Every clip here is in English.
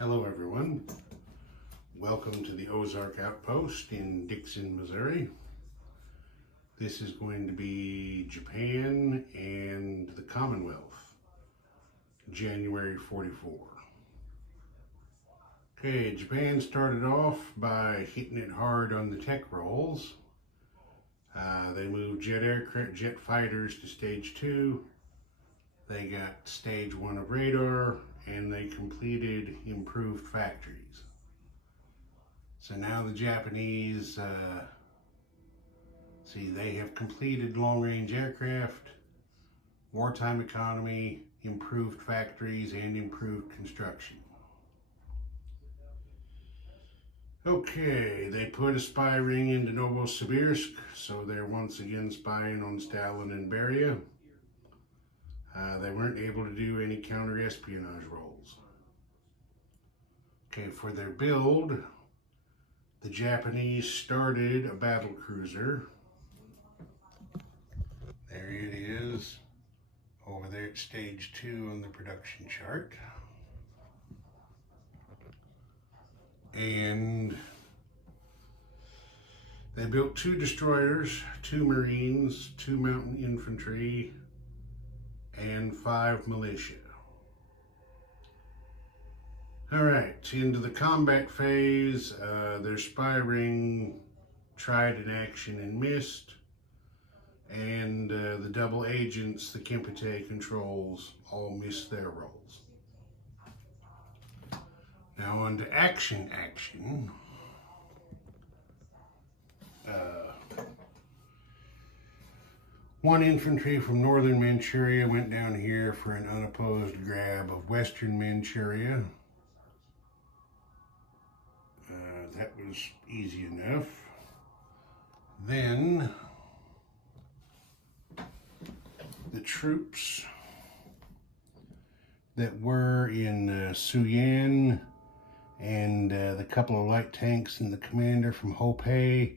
Hello everyone, welcome to the Ozark Outpost in Dixon, Missouri. This is going to be Japan and the Commonwealth, January 44. Okay, Japan started off by hitting it hard on the tech rolls. They moved jet fighters to stage 2. They got stage 1 of radar, and they completed improved factories. So now the Japanese, they have completed long-range aircraft, wartime economy, improved factories, and improved construction. Okay, they put a spy ring into Novosibirsk, so they're once again spying on Stalin and Beria. They weren't able to do any counter-espionage roles. Okay, for their build, the Japanese started a battle cruiser. There it is, over there at stage 2 on the production chart. And they built 2 destroyers, 2 Marines, 2 mountain infantry, and 5 militia. All right, into the combat phase, their spy ring tried in action and missed, and the double agents, the Kempite controls, all missed their roles. Now on to action. 1 infantry from northern Manchuria went down here for an unopposed grab of western Manchuria. That was easy enough. Then the troops that were in Suyan and the couple of light tanks and the commander from Hopei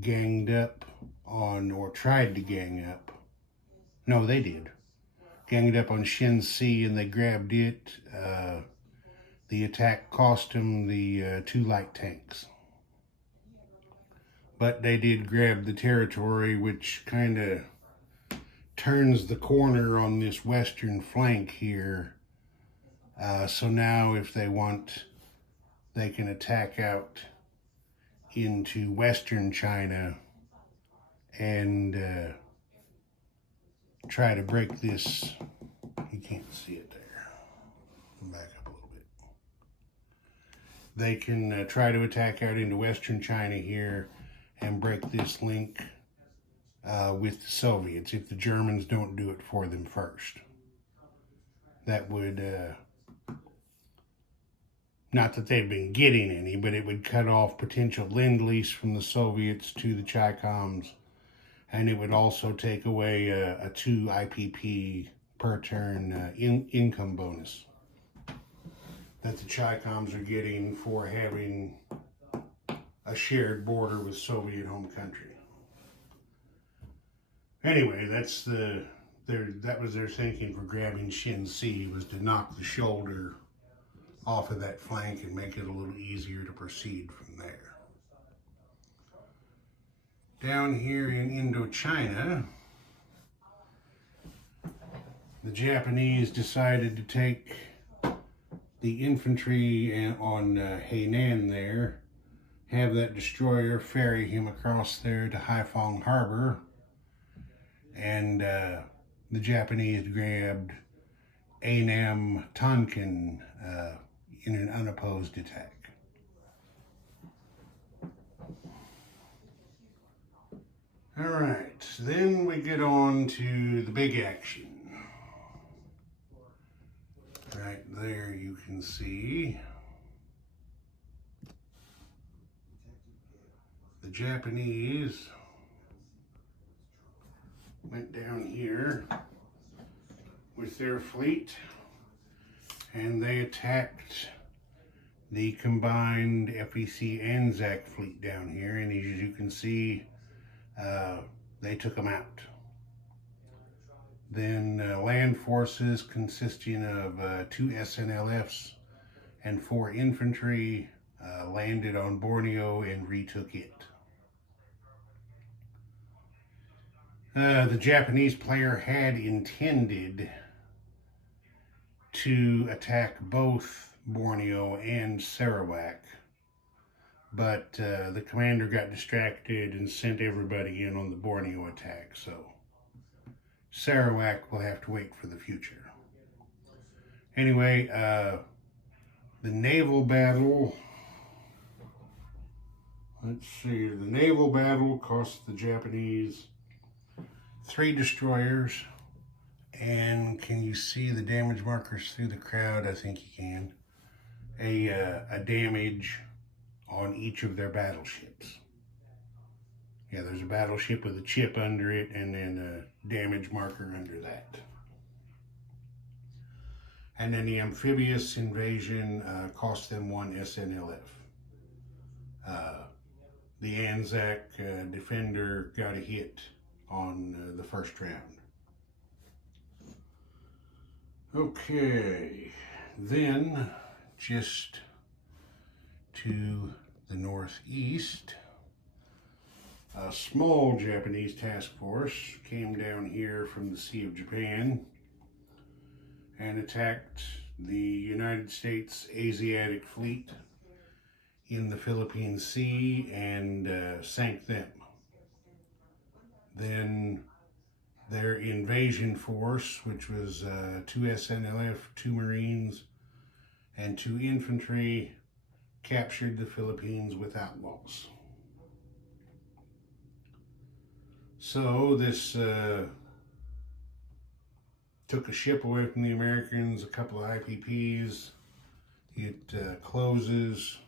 ganged up on, or tried to gang up. No, they did. Ganged up on Shensi and they grabbed it. The attack cost them the 2 light tanks. But they did grab the territory, which kind of turns the corner on this western flank here. So now if they want, they can attack out into western China and try to break this. You can't see it there. Back up a little bit. They can try to attack out into western China here and break this link with the Soviets if the Germans don't do it for them first. That would, not that they've been getting any, but it would cut off potential lend-lease from the Soviets to the Chi-Coms, and it would also take away a 2 IPP per turn income bonus that the Chi-Coms are getting for having a shared border with Soviet home country. Anyway, that was their thinking for grabbing Shensi, was to knock the shoulder off of that flank and make it a little easier to proceed from there. Down here in Indochina, the Japanese decided to take the infantry on Hainan there, have that destroyer ferry him across there to Haiphong Harbor, and the Japanese grabbed Ainam Tonkin in an unopposed attack. All right, then we get on to the big action. Right there you can see the Japanese went down here with their fleet and they attacked the combined FEC Anzac fleet down here, and as you can see, they took them out. Then land forces consisting of 2 SNLFs and 4 infantry landed on Borneo and retook it. The Japanese player had intended to attack both Borneo and Sarawak, but the commander got distracted and sent everybody in on the Borneo attack, so Sarawak will have to wait for the future. Anyway, the naval battle, let's see, the naval battle cost the Japanese 3 destroyers, and can you see the damage markers through the crowd? I think you can. A damage on each of their battleships. Yeah, there's a battleship with a chip under it and then a damage marker under that. And then the amphibious invasion cost them 1 SNLF. The Anzac defender got a hit on the first round. Okay, then just to the northeast, a small Japanese task force came down here from the Sea of Japan and attacked the United States Asiatic Fleet in the Philippine Sea and sank them. Then their invasion force, which was 2 SNLF, 2 Marines, and 2 infantry, captured the Philippines without loss. So this took a ship away from the Americans, a couple of IPPs. It closes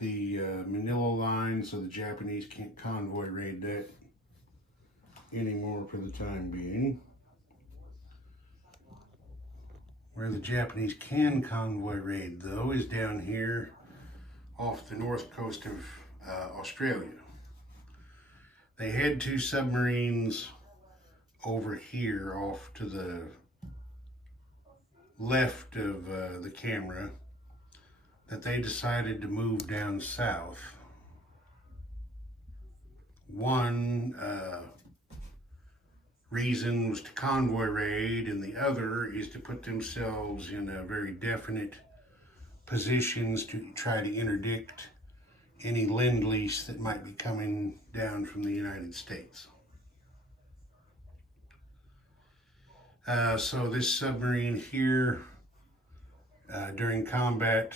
the Manila line, so the Japanese can't convoy raid that anymore for the time being. Where the Japanese can convoy raid, though, is down here off the north coast of Australia. They had 2 submarines over here off to the left of the camera that they decided to move down south. One reason was to convoy raid, and the other is to put themselves in a very definite positions to try to interdict any lend-lease that might be coming down from the United States. So this submarine here, during combat,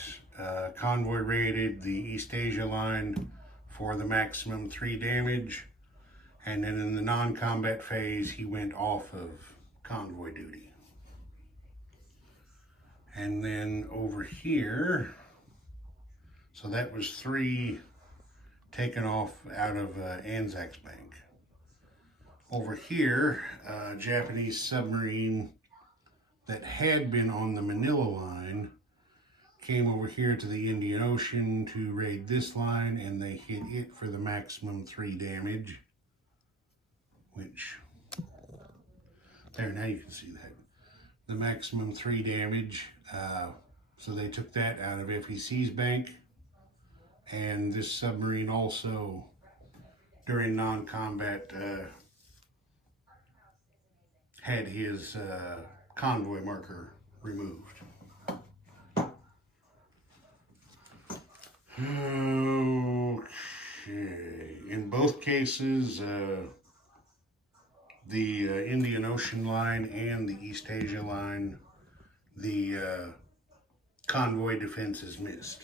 convoy raided the East Asia line for the maximum 3 damage. And then in the non-combat phase, he went off of convoy duty. And then over here, so that was 3 taken off out of Anzac's bank. Over here, a Japanese submarine that had been on the Manila line came over here to the Indian Ocean to raid this line, and they hit it for the maximum 3 damage. Which, there, now you can see that. The maximum 3 damage. So they took that out of FEC's bank. And this submarine also, during non-combat, had his convoy marker removed. Okay. In both cases, the Indian Ocean line and the East Asia line, the convoy defense is missed,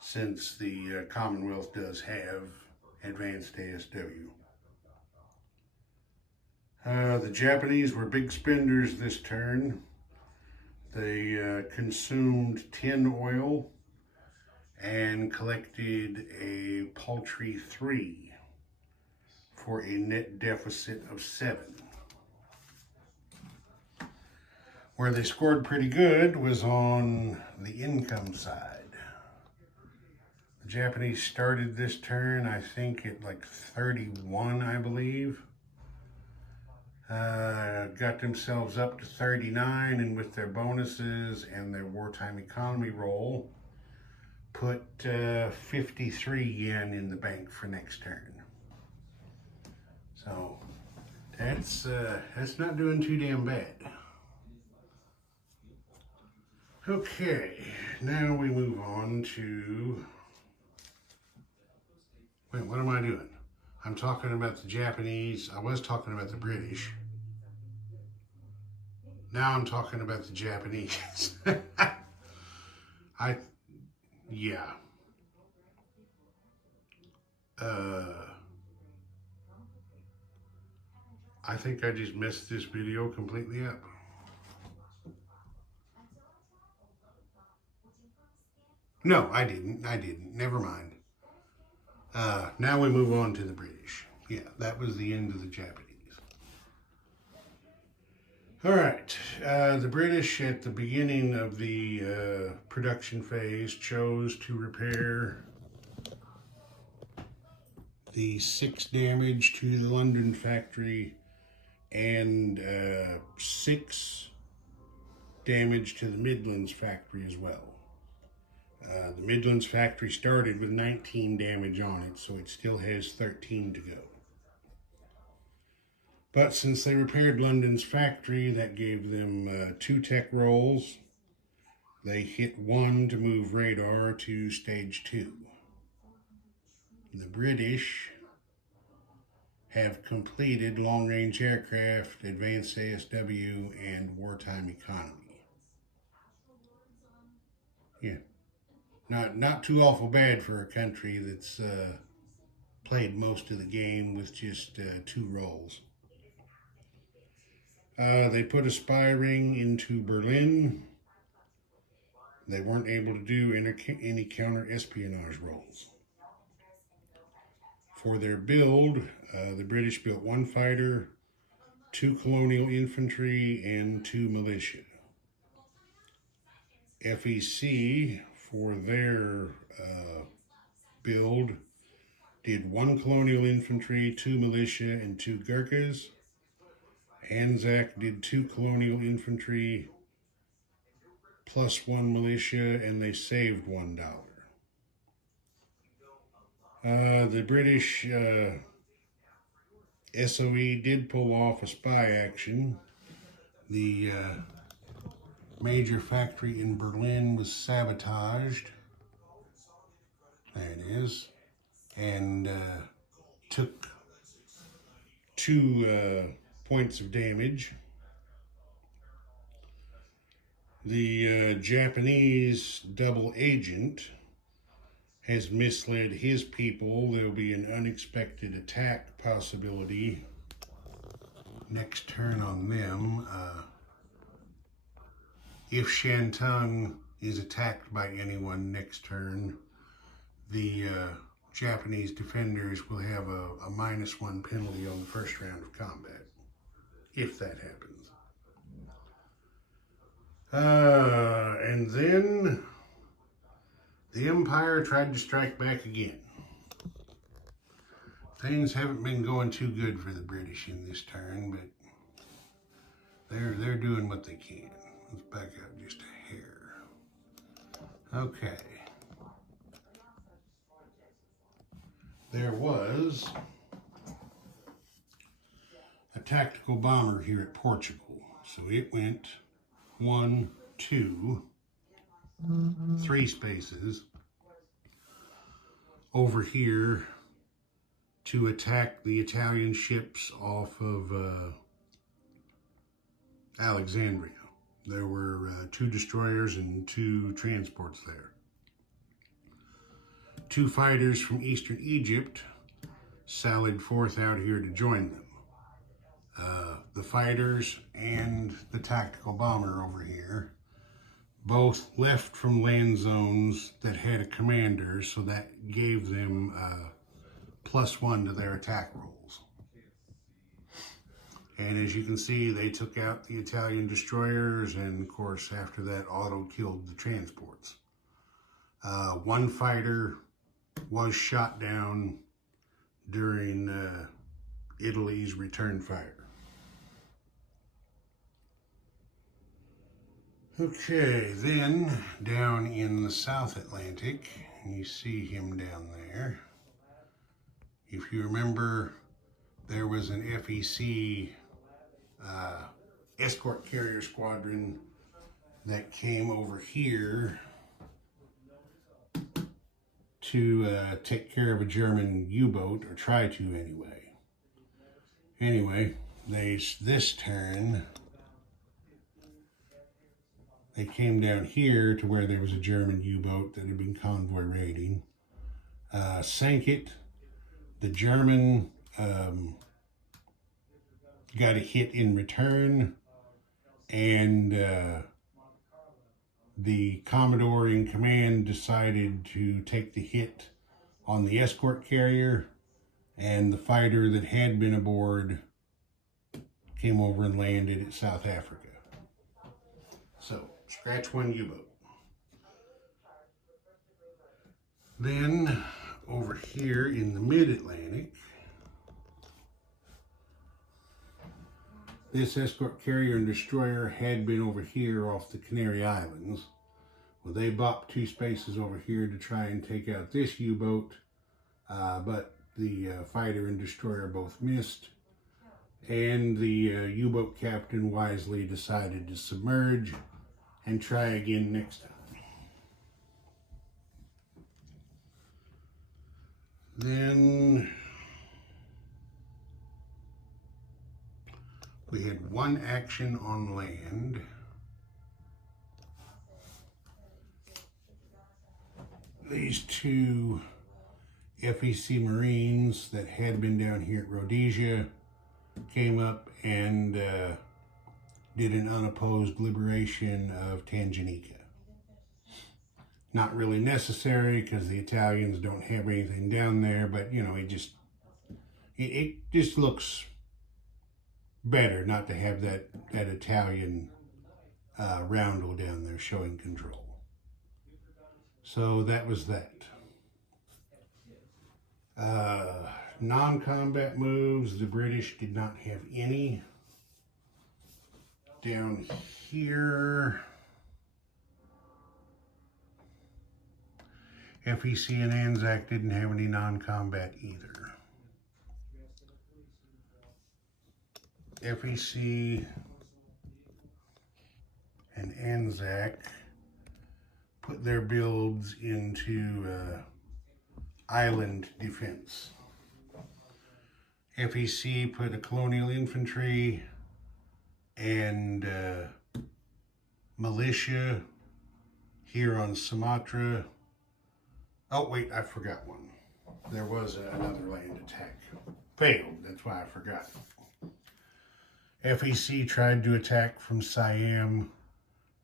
since the Commonwealth does have advanced ASW. The Japanese were big spenders this turn. They consumed 10 oil and collected a paltry 3 for a net deficit of 7. Where they scored pretty good was on the income side. The Japanese started this turn, I think, at like 31, I believe. Got themselves up to 39, and with their bonuses and their wartime economy roll, put 53 yen in the bank for next turn. So that's not doing too damn bad. Okay, now we move on to, wait, what am I doing? I'm talking about the Japanese. I was talking about the British. Now I'm talking about the Japanese. Yeah. I think I just messed this video completely up. No, I didn't. Never mind. Now we move on to the British. Yeah, that was the end of the Japanese. All right. The British, at the beginning of the production phase, chose to repair the 6 damage to the London factory and 6 damage to the Midlands factory as well. The Midlands factory started with 19 damage on it, so it still has 13 to go. But since they repaired London's factory, that gave them 2 tech rolls. They hit 1 to move radar to stage 2. The British have completed long-range aircraft, advanced ASW, and wartime economy. Yeah, not too awful bad for a country that's played most of the game with just 2 rolls. They put a spy ring into Berlin. They weren't able to do any counter-espionage rolls. For their build, the British built 1 fighter, 2 colonial infantry, and 2 militia. FEC, for their build, did 1 colonial infantry, 2 militia, and 2 Gurkhas. Anzac did 2 colonial infantry plus 1 militia, and they saved $1. The British SOE did pull off a spy action. The major factory in Berlin was sabotaged. There it is. And took 2 points of damage. The Japanese double agent has misled his people. There'll be an unexpected attack possibility next turn on them. If Shantung is attacked by anyone next turn, the Japanese defenders will have a -1 penalty on the first round of combat, if that happens. And then the Empire tried to strike back again. Things haven't been going too good for the British in this turn, but they're doing what they can. Let's back up just a hair. Okay. There was a tactical bomber here at Portugal. So it went 1, 2, 3 spaces over here to attack the Italian ships off of Alexandria. There were 2 destroyers and 2 transports there. 2 fighters from Eastern Egypt sallied forth out here to join them. The fighters and the tactical bomber over here both left from land zones that had a commander, so that gave them +1 to their attack rolls. And as you can see, they took out the Italian destroyers, and of course after that auto-killed the transports. 1 fighter was shot down during Italy's return fire. Okay, then down in the South Atlantic, you see him down there. If you remember, there was an FEC escort carrier squadron that came over here to take care of a German U-boat, or try to anyway. Anyway, this turn, they came down here to where there was a German U-boat that had been convoy raiding, sank it. The German got a hit in return, and the Commodore in command decided to take the hit on the escort carrier, and the fighter that had been aboard came over and landed at South Africa. So, scratch one U-boat. Then, over here in the mid-Atlantic, this escort carrier and destroyer had been over here off the Canary Islands. Well, they bopped 2 spaces over here to try and take out this U-boat, but the fighter and destroyer both missed, and the U-boat captain wisely decided to submerge and try again next time. Then we had one action on land. These 2 FEC Marines that had been down here at Rhodesia came up and did an unopposed liberation of Tanganyika. Not really necessary because the Italians don't have anything down there, but you know, it just looks better not to have that Italian roundel down there showing control. So that was that. Non-combat moves, the British did not have any. Down here, FEC and Anzac didn't have any non-combat either. FEC and Anzac put their builds into island defense. FEC put a colonial infantry and militia here on Sumatra. Oh wait, I forgot one. There was another land attack. Failed, that's why I forgot. FEC tried to attack from Siam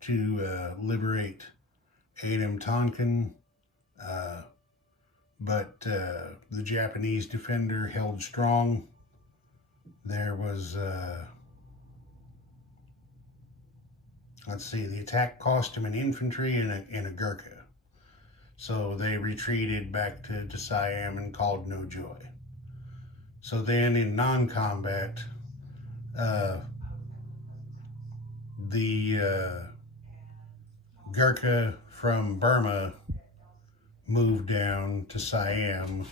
to liberate Adam Tonkin, but the Japanese defender held strong. There was, let's see, the attack cost him an infantry and a Gurkha. So they retreated back to Siam and called no joy. So then in non-combat, the Gurkha from Burma moved down to Siam.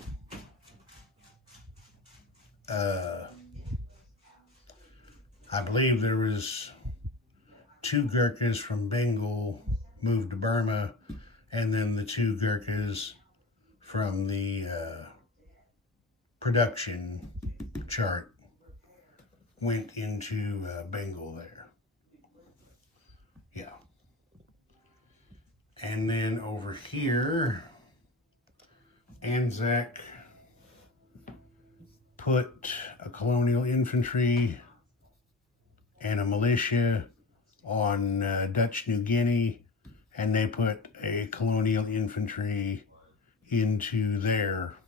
I believe there was 2 Gurkhas from Bengal moved to Burma, and then the 2 Gurkhas from the production chart went into Bengal there. Yeah. And then over here, Anzac put a colonial infantry and a militia on Dutch New Guinea, and they put a colonial infantry into their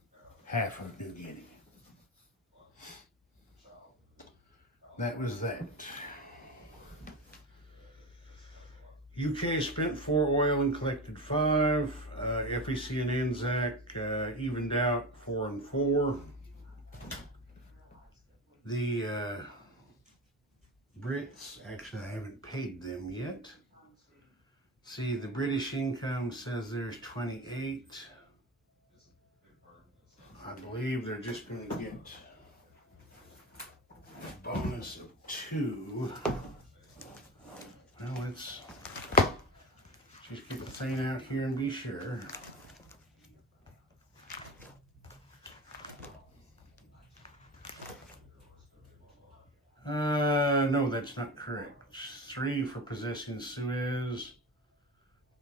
half of New Guinea. That was that. UK spent 4 oil and collected 5. FEC and Anzac evened out 4 and 4. The Brits, actually I haven't paid them yet. See, the British income says there's 28. I believe they're just going to get a bonus of 2. Well, let's just get the thing out here and be sure. No, that's not correct. 3 for possessing Suez,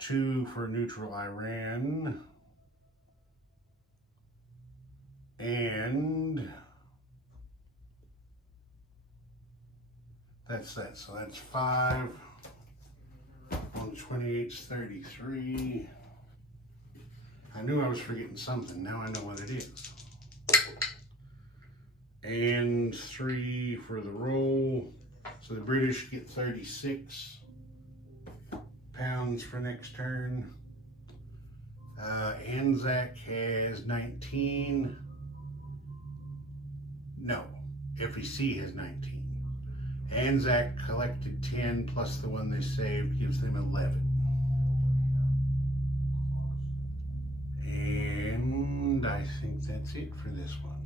2 for neutral Iran, and that's that. So that's 5. 128's 33. I knew I was forgetting something. Now I know what it is. And 3 for the roll. So the British get 36 pounds for next turn. Anzac has 19. No, FEC has 19. Anzac collected 10 plus the one they saved gives them 11. And I think that's it for this one.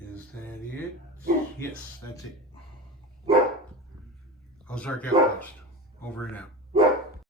Is that it? Yes, that's it. Ozark Outpost. Over and out.